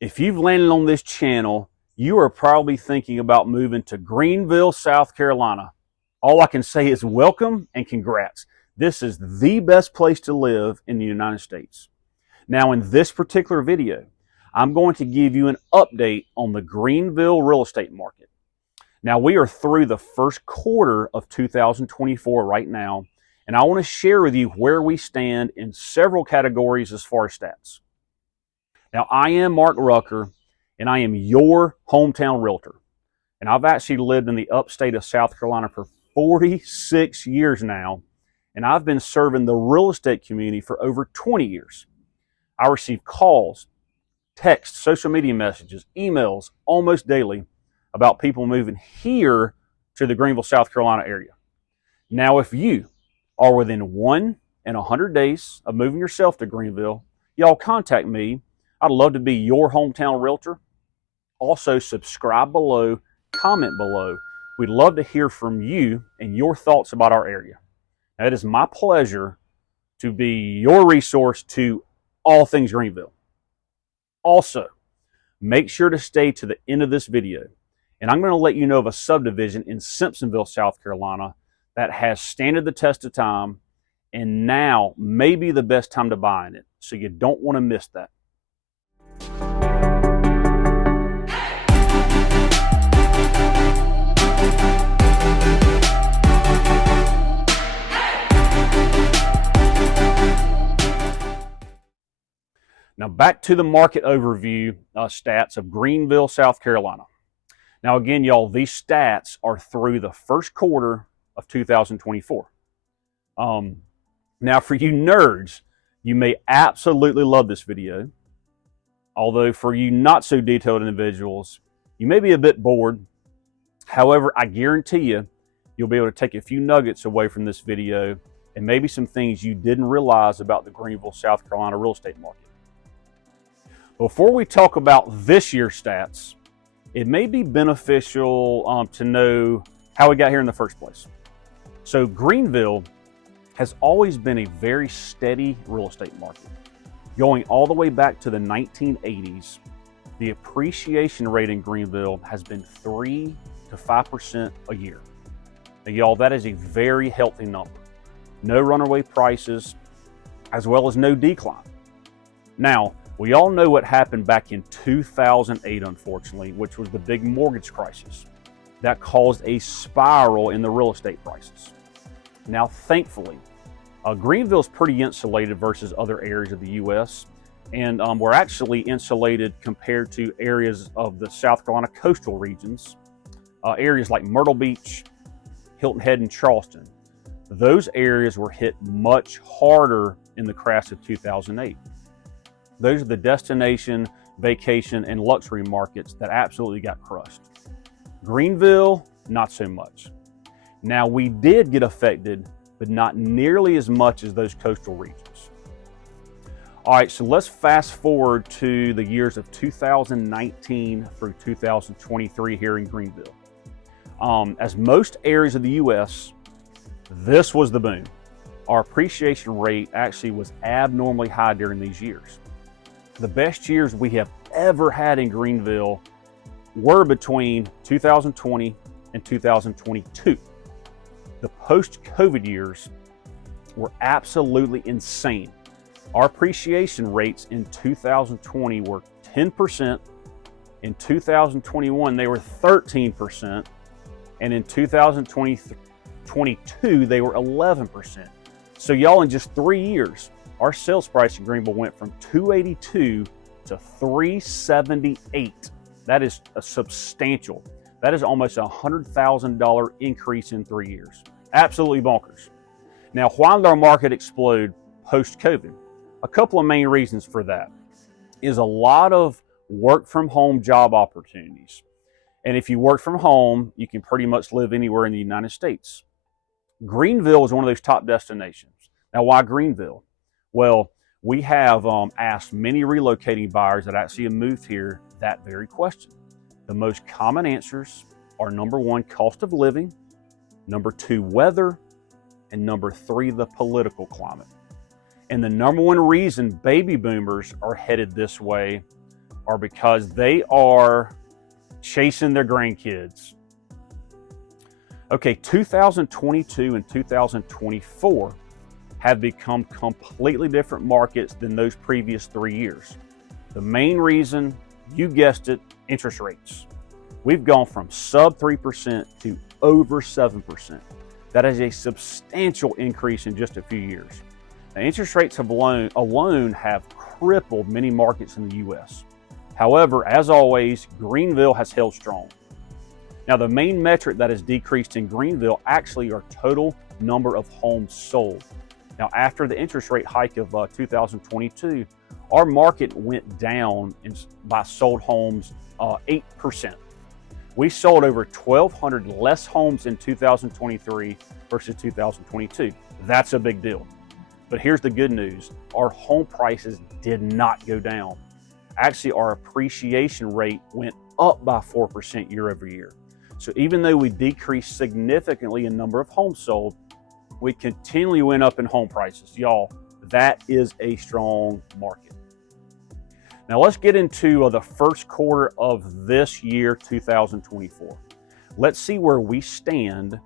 If you've landed on this channel, you are probably thinking about moving to Greenville, South Carolina. All I can say is welcome and congrats. This is the best place to live in the United States. Now, in this particular video, I'm going to give you an update on the Greenville real estate market. Now, we are through the first quarter of 2024 right now, and I want to share with you where we stand in several categories as far as stats. Now, I am Mark Rucker, and I am your hometown realtor. And I've actually lived in the upstate of South Carolina for 46 years now, and I've been serving the real estate community for over 20 years. I receive calls, texts, social media messages, emails almost daily about people moving here to the Greenville, South Carolina area. Now, if you are within 1 and 100 days of moving yourself to Greenville, y'all contact me. I'd love to be your hometown realtor. Also, subscribe below, comment below. We'd love to hear from you and your thoughts about our area. Now, it is my pleasure to be your resource to all things Greenville. Also, make sure to stay to the end of this video, and I'm going to let you know of a subdivision in Simpsonville, South Carolina that has standed the test of time, and now may be the best time to buy in it. So you don't want to miss that. Now back to the market overview stats of Greenville, South Carolina. Now again, y'all, these stats are through the first quarter of 2024. Now for you nerds, you may absolutely love this video. Although for you not so detailed individuals, you may be a bit bored. However, I guarantee you'll be able to take a few nuggets away from this video and maybe some things you didn't realize about the Greenville, South Carolina real estate market. Before we talk about this year's stats, it may be beneficial to know how we got here in the first place. So Greenville has always been a very steady real estate market. Going all the way back to the 1980s, the appreciation rate in Greenville has been 3 to 5% a year. Now, y'all, that is a very healthy number. No runaway prices, as well as no decline. Now, we all know what happened back in 2008, unfortunately, which was the big mortgage crisis that caused a spiral in the real estate prices. Now, thankfully, Greenville is pretty insulated versus other areas of the U.S., and we're actually insulated compared to areas of the South Carolina coastal regions, areas like Myrtle Beach, Hilton Head, and Charleston. Those areas were hit much harder in the crash of 2008. Those are the destination, vacation, and luxury markets that absolutely got crushed. Greenville, not so much. Now, we did get affected, but not nearly as much as those coastal regions. All right, so let's fast forward to the years of 2019 through 2023 here in Greenville. As most areas of the U.S., this was the boom. Our appreciation rate actually was abnormally high during these years. The best years we have ever had in Greenville were between 2020 and 2022. The post-COVID years were absolutely insane. Our appreciation rates in 2020 were 10%. In 2021, they were 13%. And in 2022, they were 11%. So y'all, in just 3 years, our sales price in Greenville went from $282 to $378. That is a substantial. That is almost a $100,000 increase in 3 years. Absolutely bonkers. Now, why did our market explode post-COVID? A couple of main reasons for that is a lot of work from home job opportunities. And if you work from home, you can pretty much live anywhere in the United States. Greenville is one of those top destinations. Now, why Greenville? Well, we have asked many relocating buyers that actually have moved here that very question. The most common answers are number 1, cost of living, number 2, weather, and number 3, the political climate. And the number 1 reason baby boomers are headed this way are because they are chasing their grandkids. Okay, 2022 and 2024 have become completely different markets than those previous 3 years. The main reason, you guessed it, interest rates. We've gone from sub 3% to over 7%. That is a substantial increase in just a few years. Now, interest rates alone have crippled many markets in the U.S. However, as always, Greenville has held strong. Now, the main metric that has decreased in Greenville actually are total number of homes sold. Now, after the interest rate hike of 2022, our market went down by sold homes 8%. We sold over 1,200 less homes in 2023 versus 2022. That's a big deal. But here's the good news. Our home prices did not go down. Actually, our appreciation rate went up by 4% year over year. So even though we decreased significantly in number of homes sold, we continually went up in home prices. Y'all, that is a strong market. Now let's get into the first quarter of this year, 2024. Let's see where we stand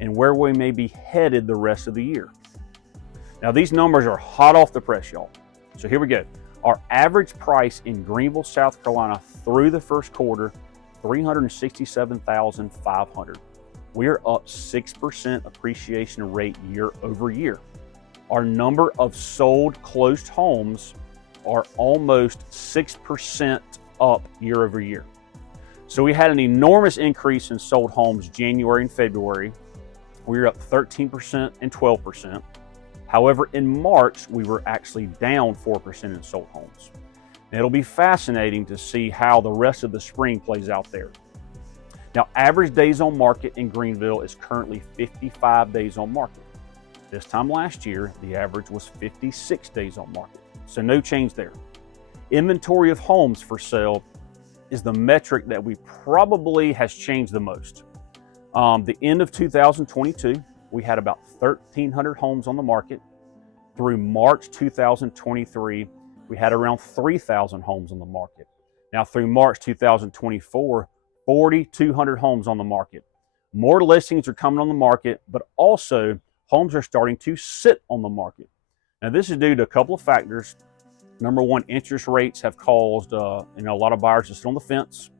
and where we may be headed the rest of the year. Now these numbers are hot off the press, y'all. So here we go. Our average price in Greenville, South Carolina through the first quarter, $367,500. We're up 6% appreciation rate year over year. Our number of sold closed homes are almost 6% up year over year. So we had an enormous increase in sold homes January and February. We were up 13% and 12%. However, in March, we were actually down 4% in sold homes. And it'll be fascinating to see how the rest of the spring plays out there. Now, average days on market in Greenville is currently 55 days on market. This time last year, the average was 56 days on market. So no change there. Inventory of homes for sale is the metric that we probably has changed the most. The end of 2022, we had about 1,300 homes on the market. Through March 2023, we had around 3,000 homes on the market. Now through March 2024, 4,200 homes on the market. More listings are coming on the market, but also homes are starting to sit on the market. Now this is due to a couple of factors. Number one, interest rates have caused a lot of buyers to sit on the fence.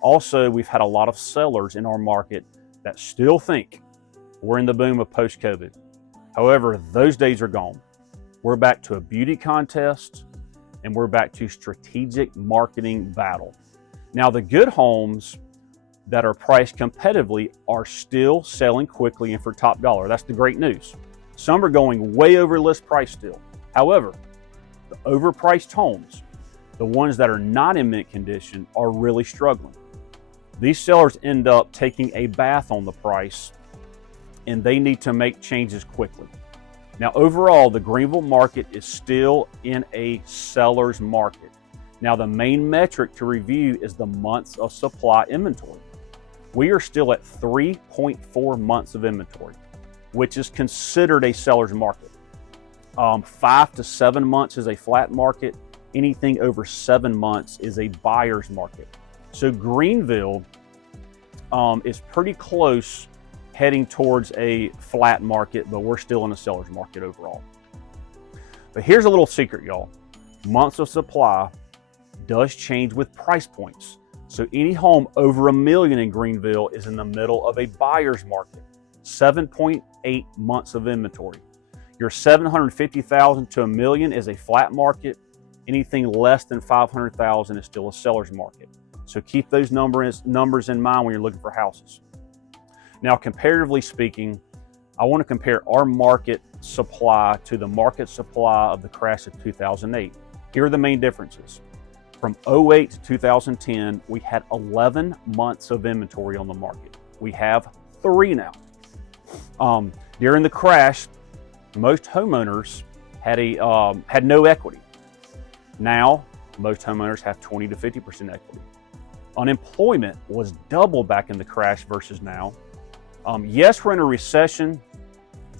Also, we've had a lot of sellers in our market that still think we're in the boom of post-COVID. However, those days are gone. We're back to a beauty contest and we're back to strategic marketing battle. Now, the good homes that are priced competitively are still selling quickly and for top dollar. That's the great news. Some are going way over list price still. However, the overpriced homes, the ones that are not in mint condition, are really struggling. These sellers end up taking a bath on the price and they need to make changes quickly. Now, overall, the Greenville market is still in a seller's market. Now, the main metric to review is the months of supply inventory. We are still at 3.4 months of inventory, which is considered a seller's market. 5 to 7 months is a flat market. Anything over 7 months is a buyer's market. So Greenville is pretty close heading towards a flat market, but we're still in a seller's market overall. But here's a little secret, y'all. Months of supply does change with price points. So any home over $1 million in Greenville is in the middle of a buyer's market. 7.8 months of inventory. Your $750,000 to $1 million is a flat market. Anything less than $500,000 is still a seller's market. So keep those numbers in mind when you're looking for houses. Now, comparatively speaking, I want to compare our market supply to the market supply of the crash of 2008. Here are the main differences. From 2008 to 2010, we had 11 months of inventory on the market. We have 3 now. During the crash, most homeowners had no equity. Now, most homeowners have 20 to 50% equity. Unemployment was double back in the crash versus now. Yes, we're in a recession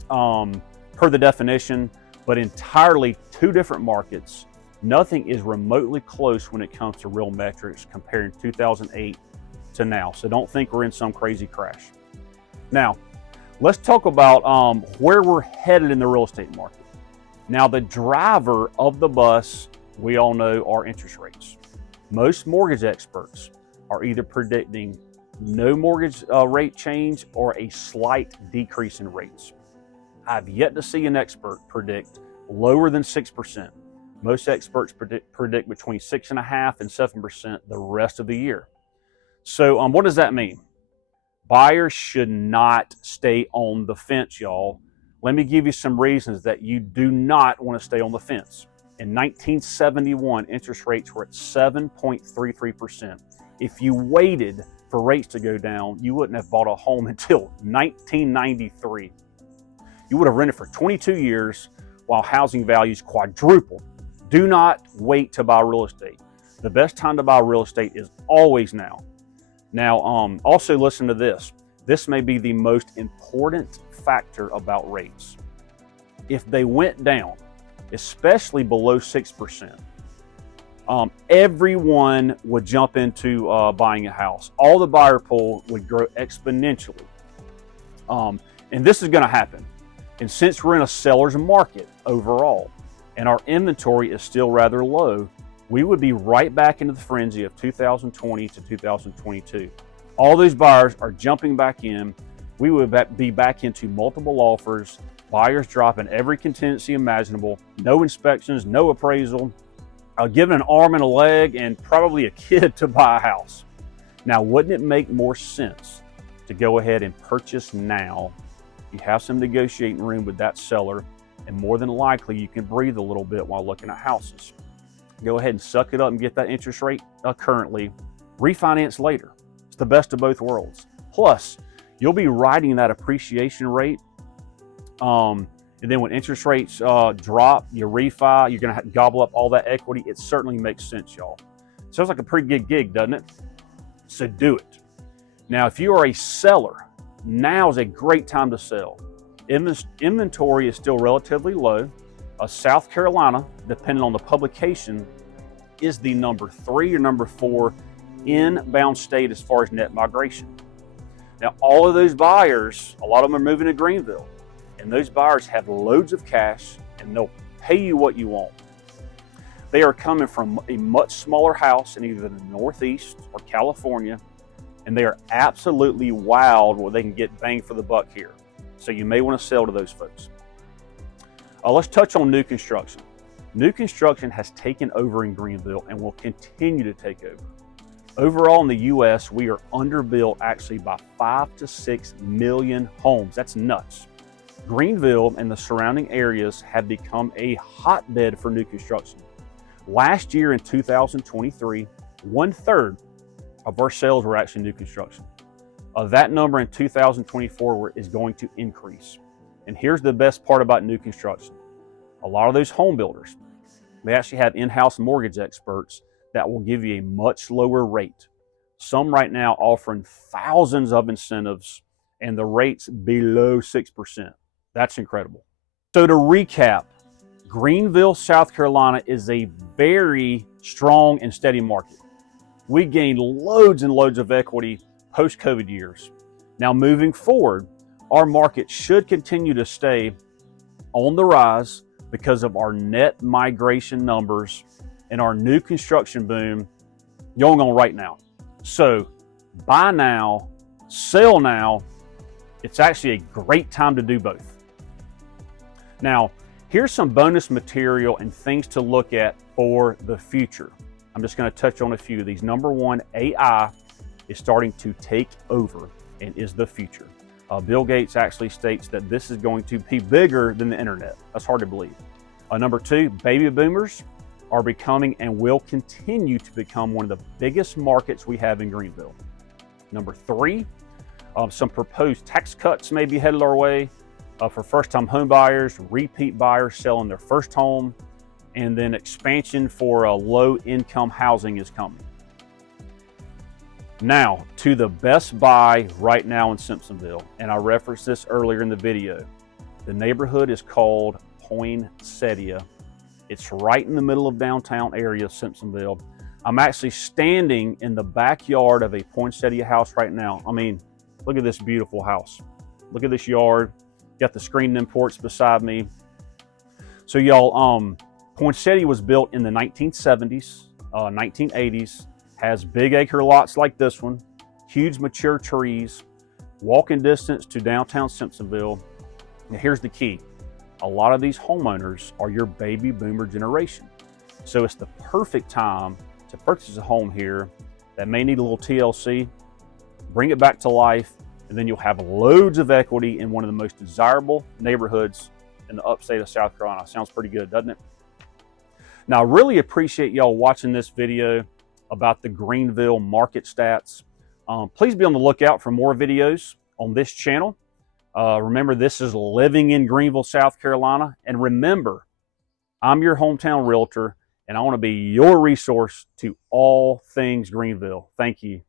per the definition, but entirely 2 different markets. Nothing is remotely close when it comes to real metrics comparing 2008 to now. So don't think we're in some crazy crash. Now, let's talk about where we're headed in the real estate market. Now, the driver of the bus, we all know, are interest rates. Most mortgage experts are either predicting no mortgage rate change or a slight decrease in rates. I've yet to see an expert predict lower than 6%. Most experts predict between 6.5% and 7% the rest of the year. So what does that mean? Buyers should not stay on the fence, y'all. Let me give you some reasons that you do not want to stay on the fence. In 1971, interest rates were at 7.33%. If you waited for rates to go down, you wouldn't have bought a home until 1993. You would have rented for 22 years while housing values quadrupled. Do not wait to buy real estate. The best time to buy real estate is always now. Now, also listen to this. This may be the most important factor about rates. If they went down, especially below 6%, everyone would jump into buying a house. All the buyer pool would grow exponentially. And this is going to happen. And since we're in a seller's market overall, and our inventory is still rather low, we would be right back into the frenzy of 2020 to 2022. All those buyers are jumping back in. We would be back into multiple offers, buyers dropping every contingency imaginable, no inspections, no appraisal, given an arm and a leg and probably a kid to buy a house. Now, wouldn't it make more sense to go ahead and purchase now? You have some negotiating room with that seller, and more than likely you can breathe a little bit while looking at houses. Go ahead and suck it up and get that interest rate currently. Refinance later. It's the best of both worlds. Plus, you'll be riding that appreciation rate. And then when interest rates drop, you refi, you're going to gobble up all that equity. It certainly makes sense, y'all. Sounds like a pretty good gig, doesn't it? So do it. Now, if you are a seller, now is a great time to sell. Inventory is still relatively low. South Carolina, depending on the publication, is the number 3 or number 4 inbound state as far as net migration. Now, all of those buyers, a lot of them are moving to Greenville, and those buyers have loads of cash, and they'll pay you what you want. They are coming from a much smaller house in either the Northeast or California, and they are absolutely wild where they can get bang for the buck here. So you may want to sell to those folks. Let's touch on new construction. New construction has taken over in Greenville and will continue to take over. Overall in the U.S., we are underbuilt actually by 5 to 6 million homes. That's nuts. Greenville and the surrounding areas have become a hotbed for new construction. Last year in 2023, 1/3 of our sales were actually new construction. That number in 2024 is going to increase. And here's the best part about new construction. A lot of those home builders, they actually have in-house mortgage experts that will give you a much lower rate. Some right now offering thousands of incentives and the rates below 6%. That's incredible. So to recap, Greenville, South Carolina is a very strong and steady market. We gained loads and loads of equity post-COVID years. Now moving forward, our market should continue to stay on the rise because of our net migration numbers and our new construction boom going on right now. So buy now, sell now. It's actually a great time to do both. Now, here's some bonus material and things to look at for the future. I'm just going to touch on a few of these. Number one, AI is starting to take over and is the future. Bill Gates actually states that this is going to be bigger than the internet. That's hard to believe. Number two, baby boomers are becoming and will continue to become one of the biggest markets we have in Greenville. Number three, some proposed tax cuts may be headed our way for first-time home buyers, repeat buyers selling their first home, and then expansion for low-income housing is coming. Now, to the best buy right now in Simpsonville, and I referenced this earlier in the video. The neighborhood is called Poinsettia, It's right in the middle of downtown area of Simpsonville. I'm actually standing in the backyard of a poinsettia house right now. I mean, look at this beautiful house. Look at this yard. Got the screened-in porch beside me. So y'all, poinsettia was built in the 1970s, 1980s. Has big acre lots like this one, huge mature trees, walking distance to downtown Simpsonville. Now here's the key. A lot of these homeowners are your baby boomer generation. So it's the perfect time to purchase a home here that may need a little TLC, bring it back to life, and then you'll have loads of equity in one of the most desirable neighborhoods in the upstate of South Carolina. Sounds pretty good, doesn't it? Now, I really appreciate y'all watching this video about the Greenville market stats. Please be on the lookout for more videos on this channel. Remember, this is Living in Greenville, South Carolina. And remember, I'm your hometown realtor, and I want to be your resource to all things Greenville. Thank you.